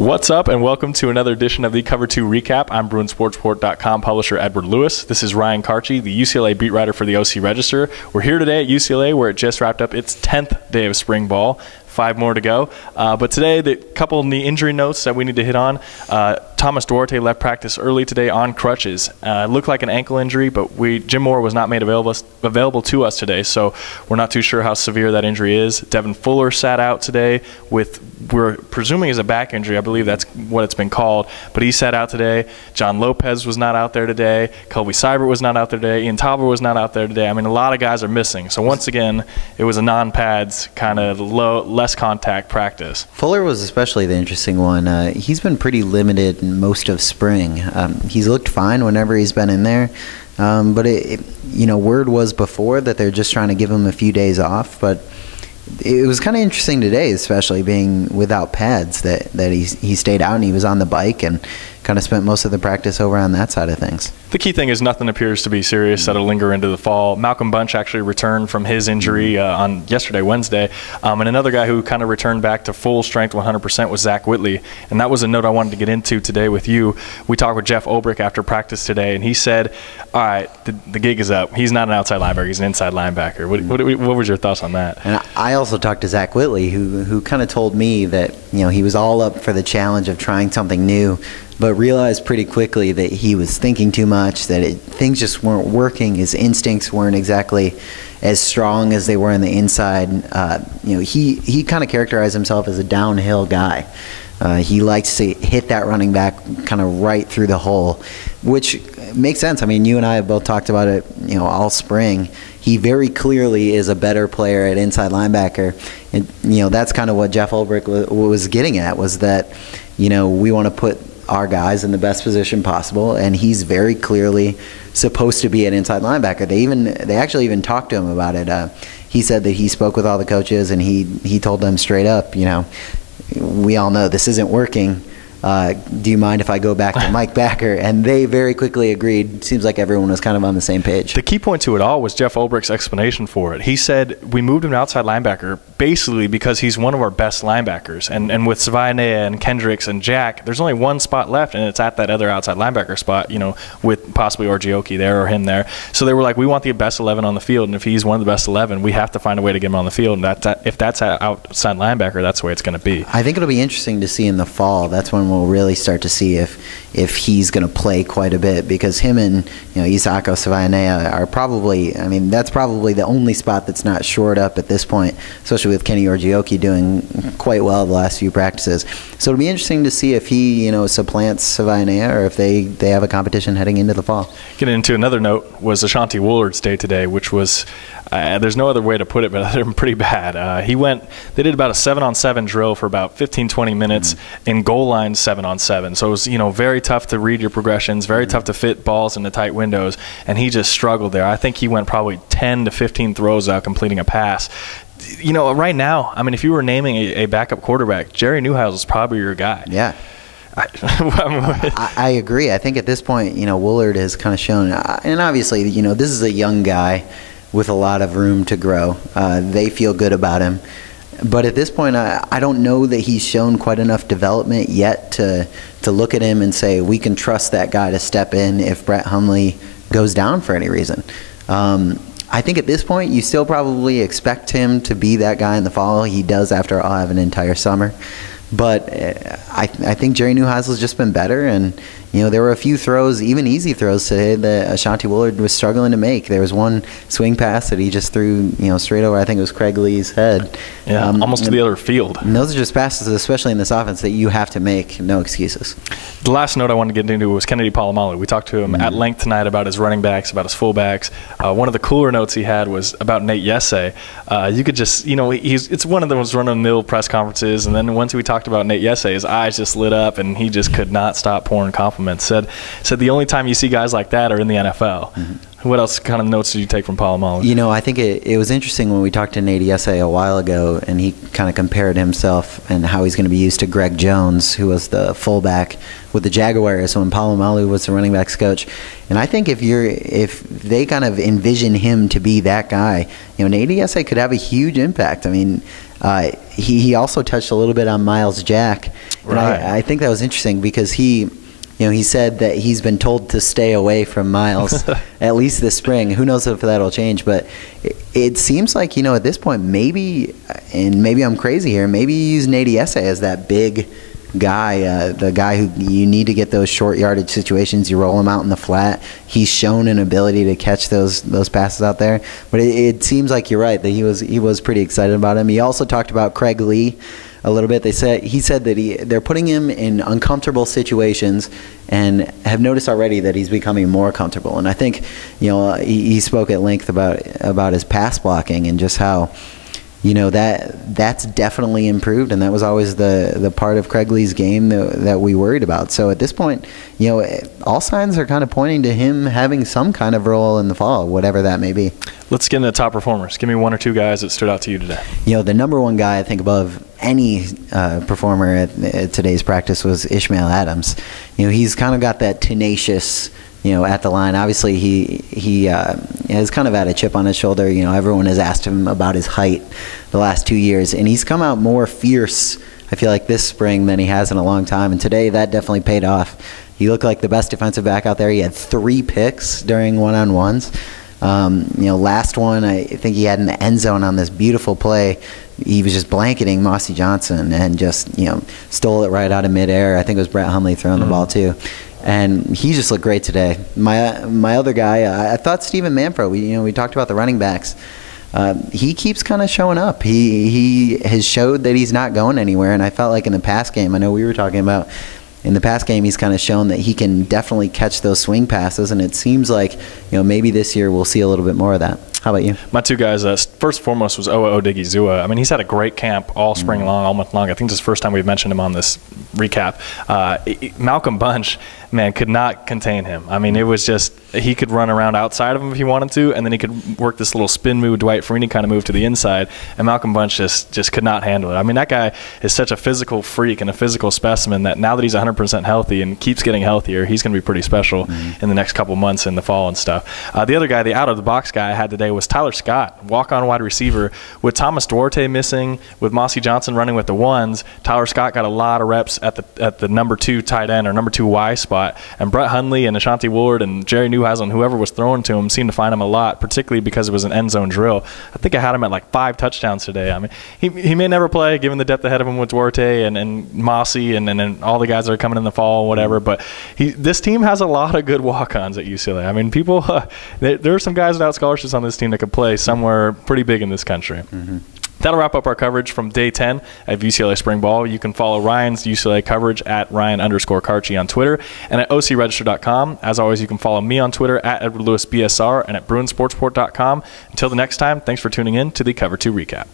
What's up, and welcome to another edition of the Cover 2 Recap. I'm BruinSportsReport.com publisher Edward Lewis. This is Ryan Karchi, the UCLA beat writer for the OC Register. We're here today at UCLA, where it just wrapped up its 10th day of spring ball. 5 more to go. But today, the couple of the injury notes that we need to hit on. Thomas Duarte left practice early today on crutches. Looked like an ankle injury, but Jim Moore was not made available to us today, so we're not too sure how severe that injury is. Devin Fuller sat out today with, we're presuming is a back injury. I believe that's what it's been called, but he sat out today. John Lopez was not out there today. Colby Seibert was not out there today. Ian Tauber was not out there today. I mean, a lot of guys are missing. So once again, it was a non-pads kind of less contact practice. Fuller was especially the interesting one. He's been pretty limited in most of spring. He's looked fine whenever he's been in there, but word was before that they're just trying to give him a few days off. But it was kind of interesting today, especially being without pads, that he stayed out and he was on the bike and kind of spent most of the practice over on that side of things. The key thing is nothing appears to be serious that'll linger into the fall. Malcolm Bunch actually returned from his injury on yesterday, Wednesday, and another guy who kind of returned back to full strength 100% was Zach Whitley, and that was a note I wanted to get into today with you. We talked with Jeff Ulbrich after practice today, and he said, all right, the gig is up. He's not an outside linebacker, he's an inside linebacker. What was your thoughts on that? And I also talked to Zach Whitley, who kind of told me that he was all up for the challenge of trying something new, but realized pretty quickly that he was thinking too much, that things just weren't working. His instincts weren't exactly as strong as they were on the inside. He kind of characterized himself as a downhill guy. He likes to hit that running back kind of right through the hole, which makes sense. I mean, you and I have both talked about it, all spring. He very clearly is a better player at inside linebacker, and that's kind of what Jeff Ulbrich was getting at, was that we want to put our guys in the best position possible, and he's very clearly supposed to be an inside linebacker. They actually even talked to him about it. He said that he spoke with all the coaches, and he told them straight up, we all know this isn't working. Do you mind if I go back to Mike Backer? And they very quickly agreed. Seems like everyone was kind of on the same page. The key point to it all was Jeff Ulbrich's explanation for it. He said, we moved him to outside linebacker basically because he's one of our best linebackers. And with Savaiinea and Kendricks and Jack, there's only one spot left, and it's at that other outside linebacker spot, with possibly Orgioki there or him there. So they were like, we want the best 11 on the field, and if he's one of the best 11, we have to find a way to get him on the field. And if that's at outside linebacker, that's the way it's going to be. I think it'll be interesting to see in the fall. That's when we'll really start to see if he's going to play quite a bit, because him and Isako Savaiinea are probably, that's probably the only spot that's not shored up at this point, especially with Kenny Orgioki doing quite well the last few practices. So it'll be interesting to see if he supplants Savaiinea, or if they have a competition heading into the fall. Getting into another note was Ashanti Woolard's day today, which was there's no other way to put it, but they're pretty bad. They did about a 7-on-7 drill for about 15-20 minutes in goal line 7-on-7. So it was, very tough to read your progressions, very tough to fit balls into tight windows, and he just struggled there. I think he went probably 10 to 15 throws out completing a pass. Right now, if you were naming a backup quarterback, Jerry Newhouse is probably your guy. Yeah. I agree. I think at this point, Woolard has kind of shown, and obviously, this is a young guy with a lot of room to grow. They feel good about him. But at this point, I don't know that he's shown quite enough development yet to look at him and say, we can trust that guy to step in if Brett Hundley goes down for any reason. I think at this point, you still probably expect him to be that guy in the fall. He does, after all, have an entire summer. But I think Jerry Newhouse has just been better, and there were a few throws, even easy throws today, that Ashanti Woolard was struggling to make. There was one swing pass that he just threw, straight over, I think it was Craig Lee's head. Yeah, almost to the other field. And those are just passes, especially in this offense, that you have to make, no excuses. The last note I wanted to get into was Kennedy Polamalu. We talked to him at length tonight about his running backs, about his fullbacks. One of the cooler notes he had was about Nate Yesse. You could just, it's one of those run-of-the-mill press conferences, and then once we talked about Nate Yesse, his eyes just lit up, and he just could not stop pouring compliments. Said the only time you see guys like that are in the NFL. What else kind of notes did you take from Polamalu? I think it was interesting when we talked to Nate Yesse a while ago, and he kind of compared himself and how he's going to be used to Greg Jones, who was the fullback with the Jaguars when Polamalu was the running backs coach. And I think if they kind of envision him to be that guy, Nate Yesse could have a huge impact. He also touched a little bit on Miles Jack. And Right. I think that was interesting because he said that he's been told to stay away from Miles at least this spring. Who knows if that'll change, but it seems like, at this point, maybe I'm crazy here, maybe you use Nate Esse as that big guy, the guy who you need to get those short yardage situations. You roll him out in the flat. He's shown an ability to catch those passes out there. But it seems like you're right that he was pretty excited about him. He also talked about Craig Lee a little bit. He said that they're putting him in uncomfortable situations and have noticed already that he's becoming more comfortable. And I think he spoke at length about his pass blocking and just how that's definitely improved, and that was always the part of Craig Lee's game that we worried about. So at this point, all signs are kind of pointing to him having some kind of role in the fall, whatever that may be. Let's get into top performers. Give me one or two guys that stood out to you today. The number one guy I think above any performer at today's practice was Ishmael Adams. He's kind of got that tenacious at the line. Obviously, he has kind of had a chip on his shoulder. Everyone has asked him about his height the last 2 years, and he's come out more fierce, I feel like, this spring than he has in a long time. And today, that definitely paid off. He looked like the best defensive back out there. He had 3 picks during one-on-ones. Last one, I think he had in the end zone on this beautiful play. He was just blanketing Mossy Johnson and just, stole it right out of midair. I think it was Brett Hundley throwing the ball too. And he just looked great today. My other guy, I thought Stephen Manfro. We talked about the running backs. He keeps kind of showing up. He has showed that he's not going anywhere. And I felt like in the past game, I know we were talking about in the past game, he's kind of shown that he can definitely catch those swing passes. And it seems like maybe this year we'll see a little bit more of that. How about you? My two guys, first and foremost, was Owa Odigizua. I mean, he's had a great camp all spring long, all month long. I think this is the first time we've mentioned him on this recap. Malcolm Bunch, man, could not contain him. I mean, it was just he could run around outside of him if he wanted to, and then he could work this little spin move, Dwight Freeney kind of move to the inside, and Malcolm Bunch just could not handle it. I mean, that guy is such a physical freak and a physical specimen that now that he's 100% healthy and keeps getting healthier, he's going to be pretty special in the next couple months in the fall and stuff. The other guy, the out-of-the-box guy I had today was Tyler Scott, walk-on wide receiver. With Thomas Duarte missing, with Mossy Johnson running with the ones, Tyler Scott got a lot of reps at the number 2 tight end or number 2 Y spot, and Brett Hundley and Ashanti Woolard and Jerry Newhouse and whoever was throwing to him seemed to find him a lot, particularly because it was an end zone drill. I think I had him at like 5 touchdowns today. I mean, he may never play given the depth ahead of him with Duarte and Mossy and all the guys that are coming in the fall, whatever, but this team has a lot of good walk-ons at UCLA. I mean, people, there are some guys without scholarships on this team that could play somewhere pretty big in this country. That'll wrap up our coverage from day 10 of UCLA Spring Ball. You can follow Ryan's UCLA coverage at Ryan_Karchi on Twitter and at OCRegister.com. As always, you can follow me on Twitter at EdwardLewisBSR and at BruinsSportsport.com. Until the next time, thanks for tuning in to the Cover 2 Recap.